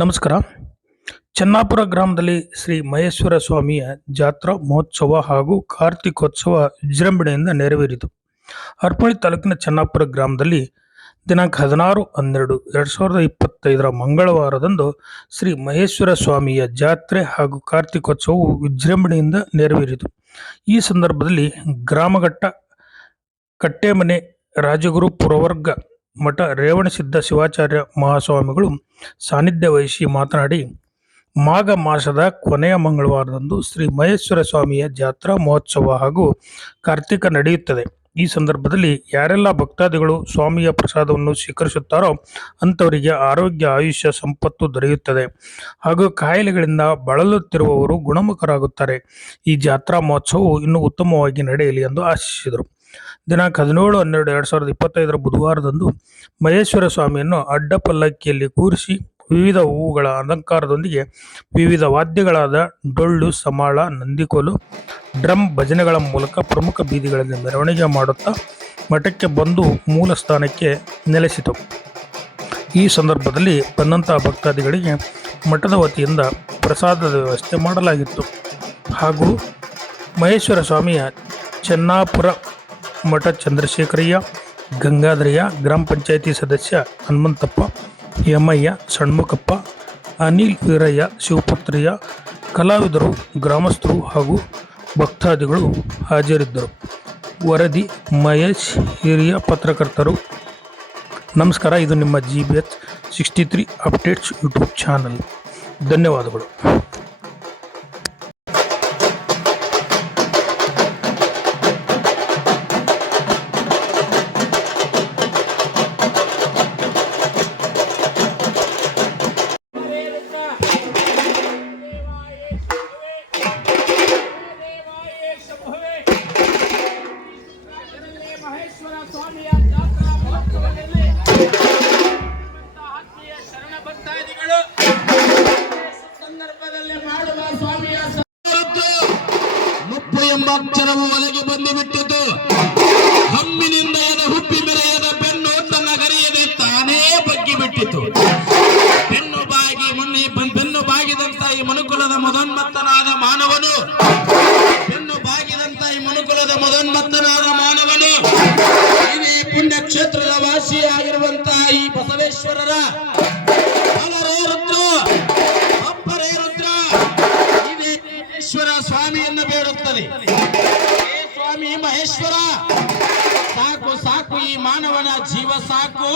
ನಮಸ್ಕಾರ. ಚೆನ್ನಾಪುರ ಗ್ರಾಮದಲ್ಲಿ ಶ್ರೀ ಮಹೇಶ್ವರ ಸ್ವಾಮಿಯ ಜಾತ್ರಾ ಮಹೋತ್ಸವ ಹಾಗೂ ಕಾರ್ತಿಕೋತ್ಸವ ವಿಜೃಂಭಣೆಯಿಂದ ನೆರವೇರಿತು. ಹರಪನಹಳ್ಳಿ ತಾಲೂಕಿನ ಚೆನ್ನಾಪುರ ಗ್ರಾಮದಲ್ಲಿ ದಿನಾಂಕ 16-12-2025 ಮಂಗಳವಾರದಂದು ಶ್ರೀ ಮಹೇಶ್ವರ ಸ್ವಾಮಿಯ ಜಾತ್ರೆ ಹಾಗೂ ಕಾರ್ತಿಕೋತ್ಸವವು ವಿಜೃಂಭಣೆಯಿಂದ ನೆರವೇರಿತು. ಈ ಸಂದರ್ಭದಲ್ಲಿ ಗ್ರಾಮಘಟ್ಟ ಕಟ್ಟೆಮನೆ ರಾಜಗುರು ಪುರವರ್ಗ ಮಠ ರೇವಣಸಿದ್ಧ ಶಿವಾಚಾರ್ಯ ಮಹಾಸ್ವಾಮಿಗಳು ಸಾನ್ನಿಧ್ಯ ವಹಿಸಿ ಮಾತನಾಡಿ, ಮಾಘ ಮಾಸದ ಕೊನೆಯ ಮಂಗಳವಾರದಂದು ಶ್ರೀ ಮಹೇಶ್ವರ ಸ್ವಾಮಿಯ ಜಾತ್ರಾ ಮಹೋತ್ಸವ ಹಾಗೂ ಕಾರ್ತಿಕ ನಡೆಯುತ್ತದೆ. ಈ ಸಂದರ್ಭದಲ್ಲಿ ಯಾರೆಲ್ಲ ಭಕ್ತಾದಿಗಳು ಸ್ವಾಮಿಯ ಪ್ರಸಾದವನ್ನು ಸ್ವೀಕರಿಸುತ್ತಾರೋ ಅಂಥವರಿಗೆ ಆರೋಗ್ಯ, ಆಯುಷ್ಯ, ಸಂಪತ್ತು ದೊರೆಯುತ್ತದೆ ಹಾಗೂ ಕಾಯಿಲೆಗಳಿಂದ ಬಳಲುತ್ತಿರುವವರು ಗುಣಮುಖರಾಗುತ್ತಾರೆ. ಈ ಜಾತ್ರಾ ಮಹೋತ್ಸವವು ಇನ್ನೂ ಉತ್ತಮವಾಗಿ ನಡೆಯಲಿ ಎಂದು ಆಶಿಸಿದರು. ದಿನಾಂಕ 17-12-2025 ಬುಧವಾರದಂದು ಮಹೇಶ್ವರ ಸ್ವಾಮಿಯನ್ನು ಅಡ್ಡ ಪಲ್ಲಕ್ಕಿಯಲ್ಲಿ ಕೂರಿಸಿ ವಿವಿಧ ಹೂವುಗಳ ಅಲಂಕಾರದೊಂದಿಗೆ ವಿವಿಧ ವಾದ್ಯಗಳಾದ ಡೊಳ್ಳು, ಸಮಾಳ, ನಂದಿಕೋಲು, ಡ್ರಮ್, ಭಜನೆಗಳ ಮೂಲಕ ಪ್ರಮುಖ ಬೀದಿಗಳಲ್ಲಿ ಮೆರವಣಿಗೆ ಮಾಡುತ್ತಾ ಮಠಕ್ಕೆ ಬಂದು ಮೂಲ ಸ್ಥಾನಕ್ಕೆ ನೆಲೆಸಿತು. ಈ ಸಂದರ್ಭದಲ್ಲಿ ಬಂದಂತಹ ಭಕ್ತಾದಿಗಳಿಗೆ ಮಠದ ವತಿಯಿಂದ ಪ್ರಸಾದದ ವ್ಯವಸ್ಥೆ ಮಾಡಲಾಗಿತ್ತು. ಹಾಗೂ ಮಹೇಶ್ವರ ಸ್ವಾಮಿಯ ಚೆನ್ನಾಪುರ ಮಠ ಚಂದ್ರಶೇಖರಯ್ಯ, ಗಂಗಾಧರಯ್ಯ, ಗ್ರಾಮ ಪಂಚಾಯಿತಿ ಸದಸ್ಯ ಹನುಮಂತಪ್ಪ, ಯಮಯ್ಯ, ಷಣ್ಮುಖಪ್ಪ, ಅನಿಲ್ ವೀರಯ್ಯ, ಶಿವಪುತ್ರಯ್ಯ, ಕಲಾವಿದರು, ಗ್ರಾಮಸ್ಥರು ಹಾಗೂ ಭಕ್ತಾದಿಗಳು ಹಾಜರಿದ್ದರು. ವರದಿ ಮಹೇಶ್, ಹಿರಿಯ ಪತ್ರಕರ್ತರು. ನಮಸ್ಕಾರ. ಇದು ನಿಮ್ಮ GBH 63 ಅಪ್ಡೇಟ್ಸ್ ಯೂಟ್ಯೂಬ್ ಚಾನಲ್. ಧನ್ಯವಾದಗಳು. ಮಹೇಶ್ವರ ಸ್ವಾಮಿಯ ಜಾತ್ರಾ ಮಹೋತ್ಸವದಲ್ಲಿ ಆತ್ಮೀಯ ಶರಣ ಭಕ್ತಾದಿಗಳು ಸಂದರ್ಭದಲ್ಲಿ ಮಾಡುವ ಸ್ವಾಮಿಯ ಮುಪ್ಪು ಎಂಬ ಅಕ್ಷರವು ಒಳಗೆ ಬಂದು ಬಿಟ್ಟಿತು. ಹಮ್ಮಿನಿಂದ ಎದ ಹುಬ್ಬಿ ಮೆರೆಯದ ಬೆನ್ನು ತನ್ನ ಗರಿಯದೆ ತಾನೇ ಬಗ್ಗಿ ಬಿಟ್ಟಿತು. ಬೆನ್ನು ಬಾಗಿದಂತ ಈ ಮನುಕುಲದ ಮದೋನ್ಮತ್ತನಾದ ಮಾನವನು ಇದೇ ಪುಣ್ಯ ಕ್ಷೇತ್ರದ ವಾಸಿಯಾಗಿರುವಂತಹ ಈ ಬಸವೇಶ್ವರರ ಹಲರೇ ರುದ್ರ, ಒಬ್ಬರೇ ರುದ್ರ, ಇದೇ ಮಹೇಶ್ವರ ಸ್ವಾಮಿಯನ್ನು ಬೇಡುತ್ತದೆ. ಹೇ ಸ್ವಾಮಿ ಮಹೇಶ್ವರ, ಸಾಕು ಸಾಕು, ಈ ಮಾನವನ ಜೀವ ಸಾಕು.